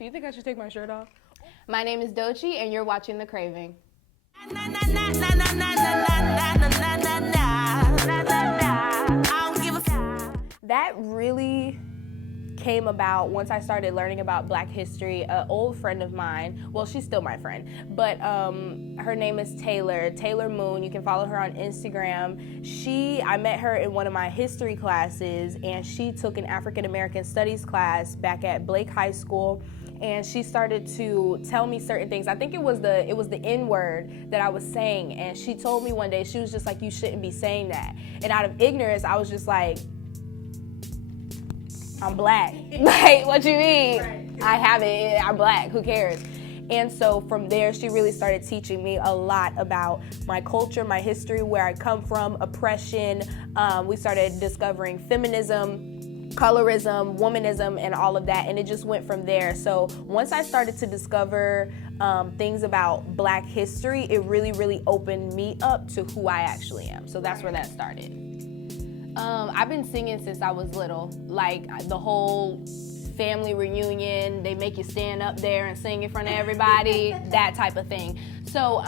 Do you think I should take my shirt off? My name is Doechii, and you're watching The Craving. That really came about once I started learning about Black history. An old friend of mine, well, she's still my friend, but her name is Taylor Moon. You can follow her on Instagram. I met her in one of my history classes, and she took an African American studies class back at Blake High School. And she started to tell me certain things. I think it was the N-word that I was saying. And she told me one day, she was just like, you shouldn't be saying that. And out of ignorance, I was just like, I'm Black. Like, what you mean? Right. I have it, I'm Black, who cares? And so from there, she really started teaching me a lot about my culture, my history, where I come from, oppression. We started discovering feminism, colorism, womanism, and all of that, and it just went from there. So once I started to discover things about Black history, it really, really opened me up to who I actually am. So that's where that started. I've been singing since I was little, like the whole family reunion, they make you stand up there and sing in front of everybody, that type of thing. So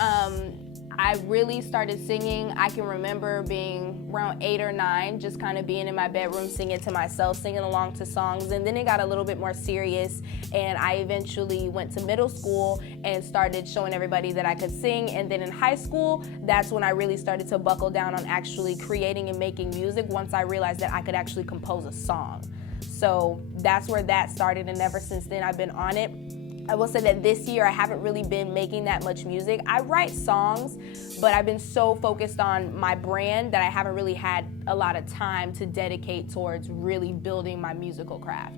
I really started singing. I can remember being around 8 or 9, just kind of being in my bedroom singing to myself, singing along to songs, and then it got a little bit more serious, and I eventually went to middle school and started showing everybody that I could sing, and then in high school, that's when I really started to buckle down on actually creating and making music once I realized that I could actually compose a song. So that's where that started, and ever since then I've been on it. I will say that this year I haven't really been making that much music. I write songs, but I've been so focused on my brand that I haven't really had a lot of time to dedicate towards really building my musical craft.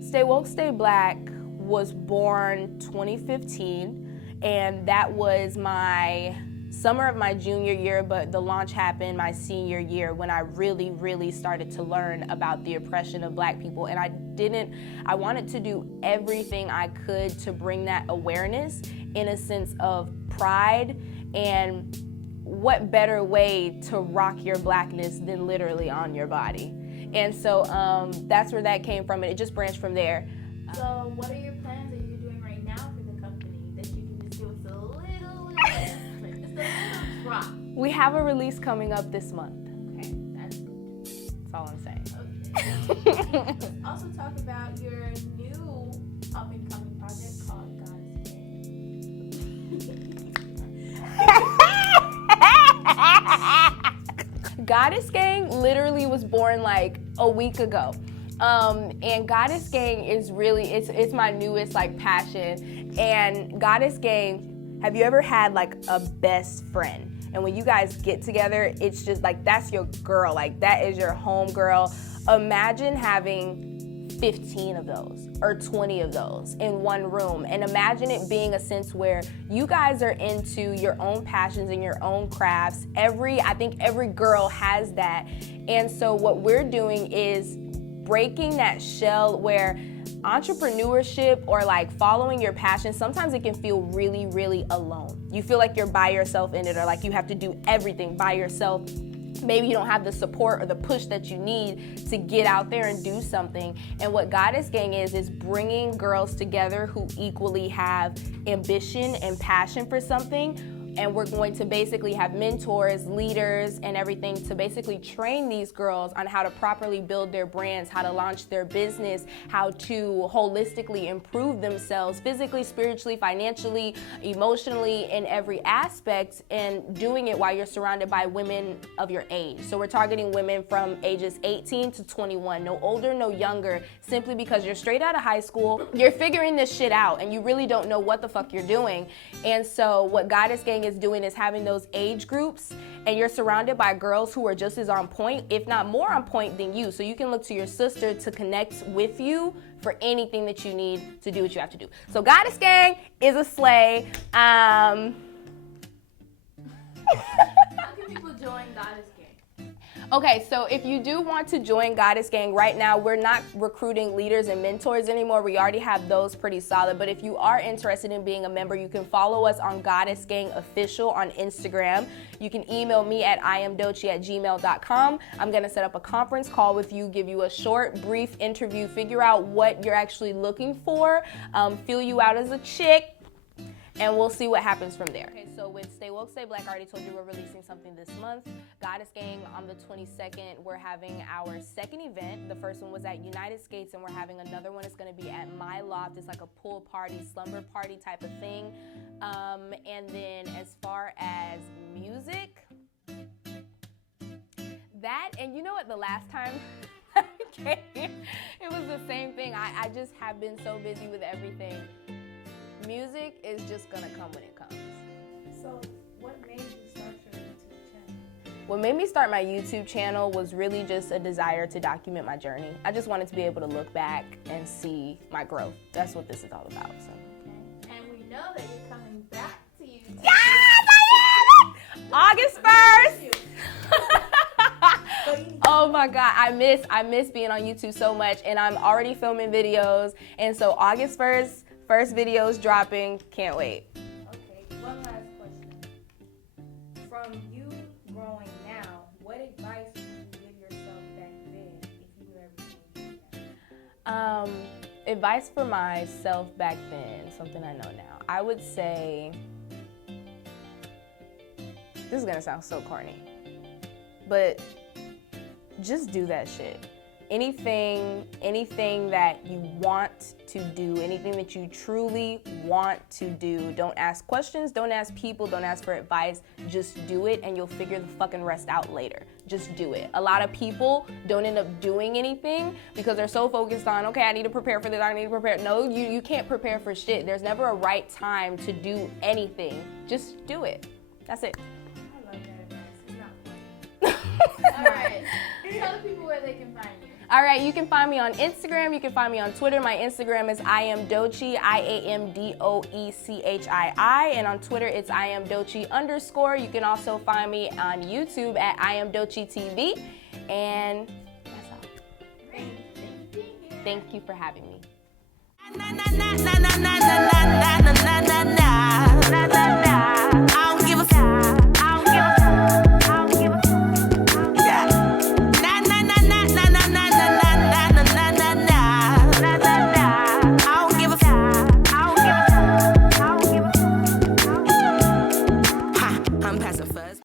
Stay Woke, Stay Black was born 2015, and that was my summer of my junior year, but the launch happened my senior year when I really, really started to learn about the oppression of Black people. And I wanted to do everything I could to bring that awareness in a sense of pride, and what better way to rock your Blackness than literally on your body. And so that's where that came from, and it just branched from there. So what are your plans that you're doing right now for the company that you can just give us a little drop? We have a release coming up this month. Okay, that's all I'm saying. Okay. Let's also talk about your new up-and-coming project called Godess. Goddess Gang literally was born like a week ago. And Goddess Gang is really, it's my newest like passion. And Goddess Gang, have you ever had like a best friend? And when you guys get together, it's just like, that's your girl, like that is your home girl. Imagine having 15 of those or 20 of those in one room. And imagine it being a sense where you guys are into your own passions and your own crafts. I think every girl has that. And so what we're doing is breaking that shell where entrepreneurship or like following your passion, sometimes it can feel really, really alone. You feel like you're by yourself in it, or like you have to do everything by yourself. Maybe you don't have the support or the push that you need to get out there and do something. And what Goddess Gang is bringing girls together who equally have ambition and passion for something. And we're going to basically have mentors, leaders, and everything to basically train these girls on how to properly build their brands, how to launch their business, how to holistically improve themselves physically, spiritually, financially, emotionally, in every aspect, and doing it while you're surrounded by women of your age. So we're targeting women from ages 18 to 21, no older, no younger, simply because you're straight out of high school, you're figuring this shit out, and you really don't know what the fuck you're doing. And so what Goddess Gang is doing is having those age groups, and you're surrounded by girls who are just as on point, if not more on point than you. So you can look to your sister to connect with you for anything that you need to do what you have to do. So Goddess Gang is a slay. How can people join Goddess Gang? Okay, so if you do want to join Goddess Gang right now, we're not recruiting leaders and mentors anymore. We already have those pretty solid. But if you are interested in being a member, you can follow us on Goddess Gang Official on Instagram. You can email me at iamdoechii@gmail.com. I'm going to set up a conference call with you, give you a short, brief interview, figure out what you're actually looking for, feel you out as a chick, and we'll see what happens from there. Okay, so with Stay Woke, Stay Black, I already told you we're releasing something this month. Goddess Gang, on the 22nd, we're having our second event. The first one was at United Skates, and we're having another one. It's going to be at my loft. It's like a pool party, slumber party type of thing. And then as far as music, that, and you know what, the last time I came, it was the same thing. I just have been so busy with everything. Music is just gonna come when it comes. So, what made you start your YouTube channel? What made me start my YouTube channel was really just a desire to document my journey. I just wanted to be able to look back and see my growth. That's what this is all about. So. Okay. And we know that you're coming back to YouTube. Yes, I am! August 1st! Oh my God, I miss being on YouTube so much, and I'm already filming videos, and so August 1st, first video's dropping, can't wait. Okay, one last question. From you growing now, what advice would you give yourself back then if you knew everything you know? Advice for myself back then, something I know now. I would say, this is gonna sound so corny, but just do that shit. Anything that you want to do, anything that you truly want to do, don't ask questions, don't ask people, don't ask for advice, just do it and you'll figure the fucking rest out later. Just do it. A lot of people don't end up doing anything because they're so focused on, okay, I need to prepare for this, I need to prepare. No, you can't prepare for shit. There's never a right time to do anything. Just do it. That's it. I love that advice. It's not funny. All right. Tell the people where they can find you. All right, you can find me on Instagram. You can find me on Twitter. My Instagram is iamdoechii, IAMDOECHII, and on Twitter it's iamdoechii_. You can also find me on YouTube at iamdoechii TV, and that's all. Great. Thank you. Thank you for having me.